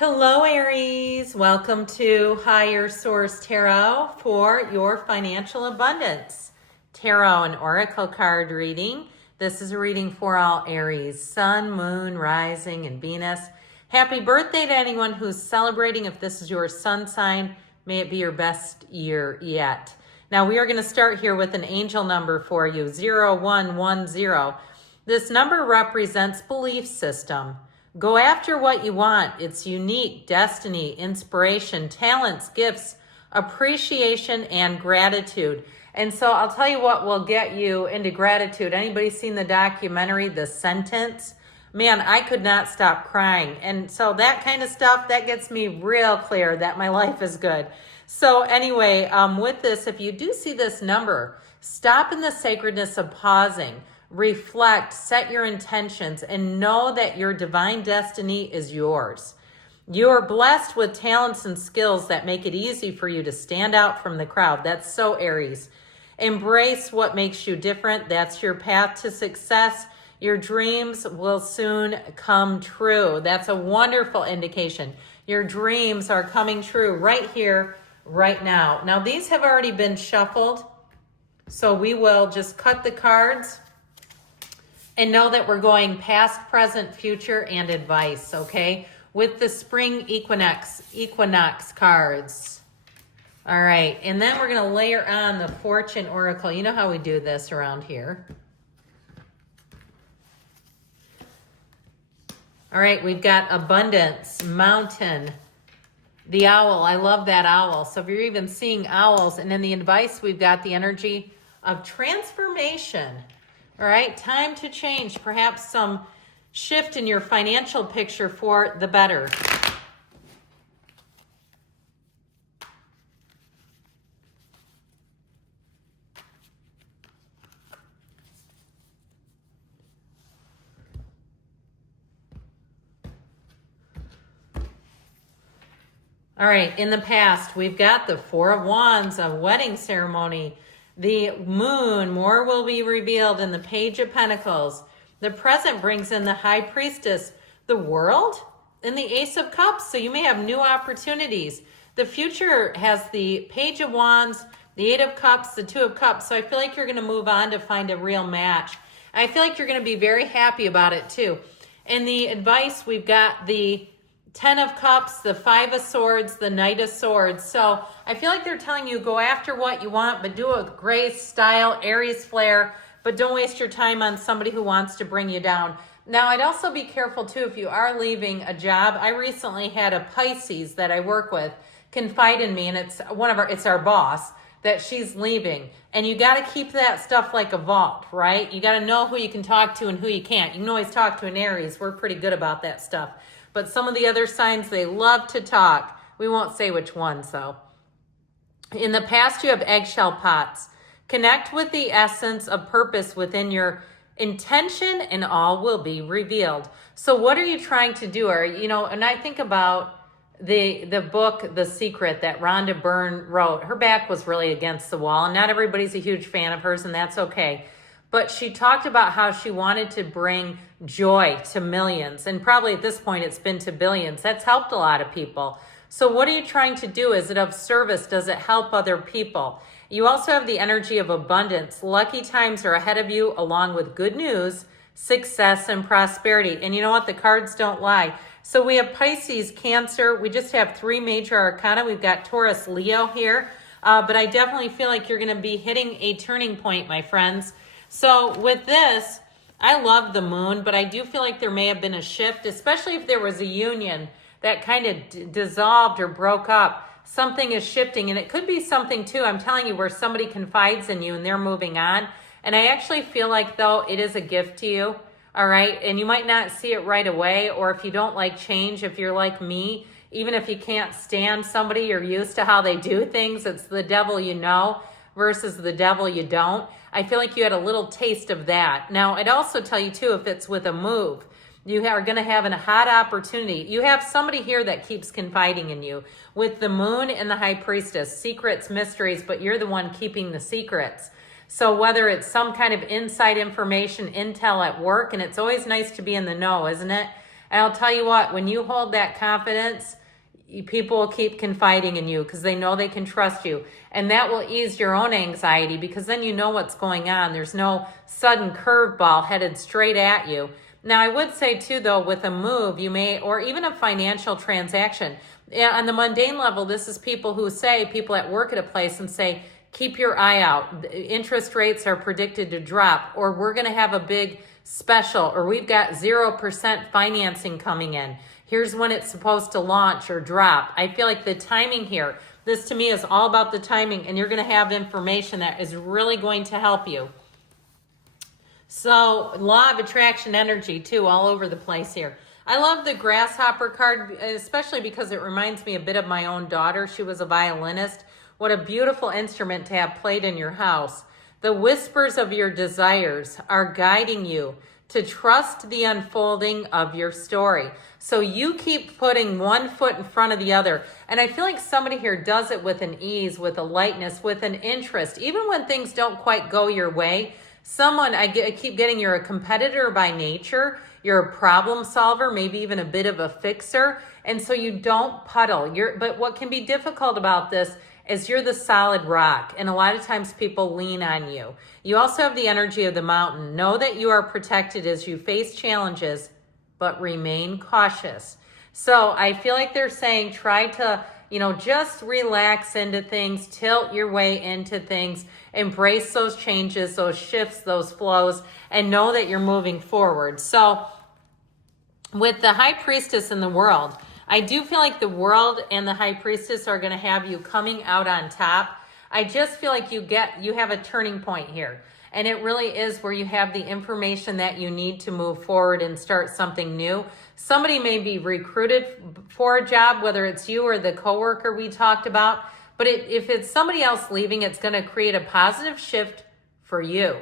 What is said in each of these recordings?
Hello, Aries. Welcome to Higher Source Tarot for your financial abundance. Tarot and Oracle card reading. This is a reading for all Aries, Sun, Moon, Rising, and Venus. Happy birthday to anyone who's celebrating. If this is your sun sign, may it be your best year yet. Now, we are going to start here with an angel number for you, 0110. This number represents belief system. Go after what you want. It's unique, destiny, inspiration, talents, gifts, appreciation, and gratitude. And so I'll tell you what will get you into gratitude. Anybody seen the documentary, The Sentence? Man, I could not stop crying. And so that kind of stuff, that gets me real clear that my life is good. So anyway, with this, if you do see this number, stop in the sacredness of pausing. Reflect, set your intentions, and know that your divine destiny is yours. You are blessed with talents and skills that make it easy for you to stand out from the crowd. That's so Aries. Embrace what makes you different. That's your path to success. Your dreams will soon come true. That's a wonderful indication. Your dreams are coming true right here, right now. Now, these have already been shuffled, so we will just cut the cards. And know that we're going past, present, future, and advice, okay? With the spring equinox cards. All right, and then we're going to layer on the fortune oracle. You know how we do this around here. All right, we've got abundance, mountain, the owl. I love that owl. So if you're even seeing owls, and in the advice, we've got the energy of transformation. All right, time to change, perhaps some shift in your financial picture for the better. All right, in the past, we've got the Four of Wands, a wedding ceremony. The moon, more will be revealed in the Page of Pentacles. The present brings in the High Priestess, the World, and the Ace of Cups. So you may have new opportunities. The future has the Page of Wands, the Eight of Cups, the Two of Cups. So I feel like you're going to move on to find a real match. I feel like you're going to be very happy about it too. And the advice, we've got the Ten of Cups, the Five of Swords, the Knight of Swords. So I feel like they're telling you go after what you want, but do it with grace, style, Aries flair, but don't waste your time on somebody who wants to bring you down. Now, I'd also be careful too if you are leaving a job. I recently had a Pisces that I work with confide in me, and it's our boss, that she's leaving. And you got to keep that stuff like a vault, right? You got to know who you can talk to and who you can't. You can always talk to an Aries. We're pretty good about that stuff. But some of the other signs, they love to talk. We won't say which ones, though. In the past, you have eggshell pots. Connect with the essence of purpose within your intention, and all will be revealed. So what are you trying to do? And I think about the book, The Secret, that Rhonda Byrne wrote. Her back was really against the wall, and not everybody's a huge fan of hers, and that's okay. But she talked about how she wanted to bring joy to millions. And probably at this point, it's been to billions. That's helped a lot of people. So what are you trying to do? Is it of service? Does it help other people? You also have the energy of abundance. Lucky times are ahead of you, along with good news, success, and prosperity. And you know what? The cards don't lie. So we have Pisces, Cancer. We just have three major arcana. We've got Taurus, Leo here. But I definitely feel like you're going to be hitting a turning point, my friends. So with this, I love the moon, but I do feel like there may have been a shift, especially if there was a union that kind of dissolved or broke up. Something is shifting, and it could be something too, I'm telling you, where somebody confides in you and they're moving on. And I actually feel like, though, it is a gift to you, all right? And you might not see it right away, or if you don't like change, if you're like me, even if you can't stand somebody, you're used to how they do things, it's the devil you know versus the devil you don't. I feel like you had a little taste of that. Now, I'd also tell you too, if it's with a move, you are going to have a hot opportunity. You have somebody here that keeps confiding in you. With the moon and the High Priestess, secrets, mysteries, but you're the one keeping the secrets. So whether it's some kind of inside information, intel at work, and it's always nice to be in the know, isn't it? And I'll tell you what, when you hold that confidence, people will keep confiding in you because they know they can trust you. And that will ease your own anxiety because then you know what's going on. There's no sudden curveball headed straight at you. Now, I would say too, though, with a move, you may, or even a financial transaction, on the mundane level, this is people who say, people at work at a place and say, keep your eye out. Interest rates are predicted to drop, or we're going to have a big special, or we've got 0% financing coming in. Here's when it's supposed to launch or drop. I feel like the timing here, this to me is all about the timing, and you're going to have information that is really going to help you. So, law of attraction energy too, all over the place here. I love the grasshopper card, especially because it reminds me a bit of my own daughter. She was a violinist. What a beautiful instrument to have played in your house. The whispers of your desires are guiding you to trust the unfolding of your story. So you keep putting one foot in front of the other. And I feel like somebody here does it with an ease, with a lightness, with an interest. Even when things don't quite go your way, I keep getting, you're a competitor by nature. You're a problem solver, maybe even a bit of a fixer. And so you don't puddle. But what can be difficult about this is you're the solid rock. And a lot of times people lean on you. You also have the energy of the mountain. Know that you are protected as you face challenges, but remain cautious. So I feel like they're saying try to, just relax into things, tilt your way into things, embrace those changes, those shifts, those flows, and know that you're moving forward. So with the high priestess in the world, I do feel like the world and the high priestess are going to have you coming out on top. I just feel like you have a turning point here. And it really is where you have the information that you need to move forward and start something new. Somebody may be recruited for a job, whether it's you or the coworker we talked about. But if it's somebody else leaving, it's going to create a positive shift for you.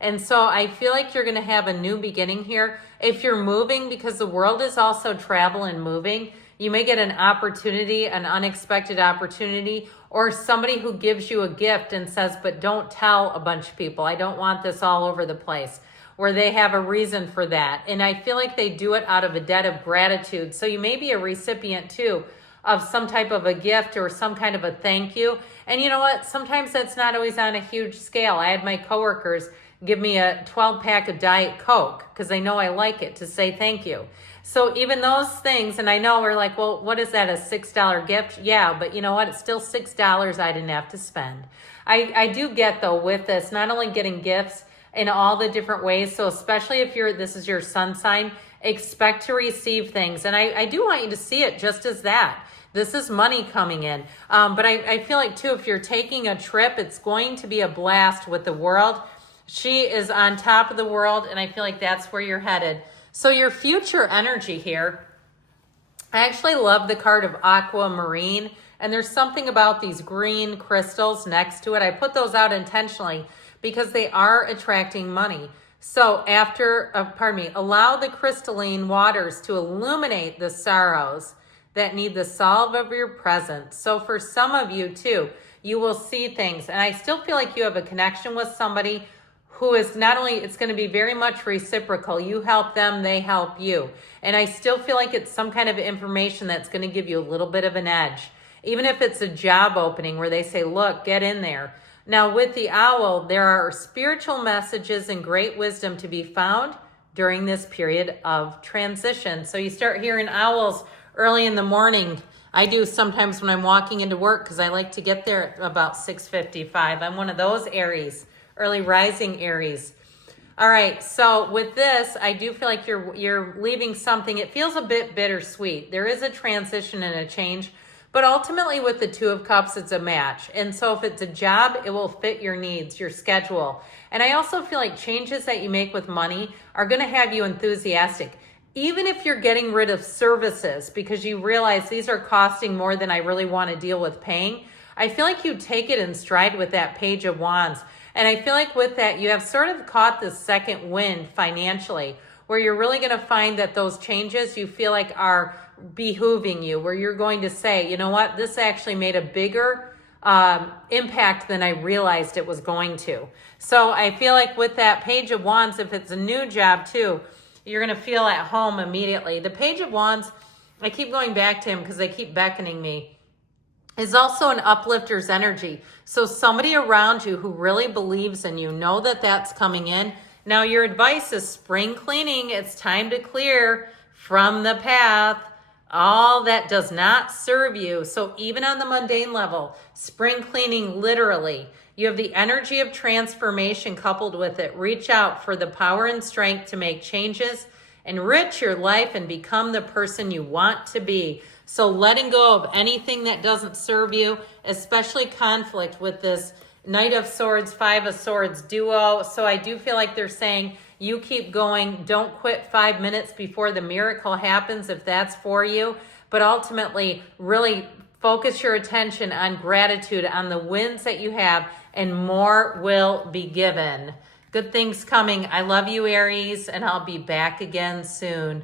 And so I feel like you're going to have a new beginning here. If you're moving, because the world is also travel and moving, you may get an opportunity, an unexpected opportunity, or somebody who gives you a gift and says, but don't tell a bunch of people. I don't want this all over the place, where they have a reason for that. And I feel like they do it out of a debt of gratitude. So you may be a recipient too of some type of a gift or some kind of a thank you. And you know what? Sometimes that's not always on a huge scale. I had my coworkers give me a 12-pack of Diet Coke because they know I like it, to say thank you. So even those things, and I know we're like, well, what is that, a $6 gift? Yeah, but you know what? It's still $6 I didn't have to spend. I do get, though, with this, not only getting gifts in all the different ways, so especially if this is your sun sign, expect to receive things. And I do want you to see it just as that. This is money coming in. But I feel like, too, if you're taking a trip, it's going to be a blast with the world. She is on top of the world, and I feel like that's where you're headed. So your future energy here, I actually love the card of aquamarine, and there's something about these green crystals next to it. I put those out intentionally because they are attracting money. So allow the crystalline waters to illuminate the sorrows that need the salve of your presence. So for some of you too, you will see things, and I still feel like you have a connection with somebody who is not only, it's going to be very much reciprocal. You help them, they help you. And I still feel like it's some kind of information that's going to give you a little bit of an edge. Even if it's a job opening where they say, look, get in there. Now with the owl, there are spiritual messages and great wisdom to be found during this period of transition. So you start hearing owls early in the morning. I do sometimes when I'm walking into work because I like to get there at about 6:55. I'm one of those Aries. Early rising Aries. All right, so with this, I do feel like you're leaving something. It feels a bit bittersweet. There is a transition and a change, but ultimately with the Two of Cups, it's a match. And so if it's a job, it will fit your needs, your schedule. And I also feel like changes that you make with money are going to have you enthusiastic. Even if you're getting rid of services because you realize these are costing more than I really want to deal with paying, I feel like you take it in stride with that Page of Wands. And I feel like with that, you have sort of caught the second wind financially, where you're really going to find that those changes you feel like are behooving you, where you're going to say, you know what, this actually made a bigger impact than I realized it was going to. So I feel like with that Page of Wands, if it's a new job too, you're going to feel at home immediately. The Page of Wands, I keep going back to him because they keep beckoning me, is also an uplifter's energy. So somebody around you who really believes in you, know that that's coming in. Now your advice is spring cleaning. It's time to clear from the path all that does not serve you. So even on the mundane level, spring cleaning literally. You have the energy of transformation coupled with it. Reach out for the power and strength to make changes, enrich your life, and become the person you want to be. So letting go of anything that doesn't serve you, especially conflict with this Knight of Swords, Five of Swords duo. So I do feel like they're saying you keep going. Don't quit 5 minutes before the miracle happens if that's for you. But ultimately, really focus your attention on gratitude, on the wins that you have, and more will be given. Good things coming. I love you, Aries, and I'll be back again soon.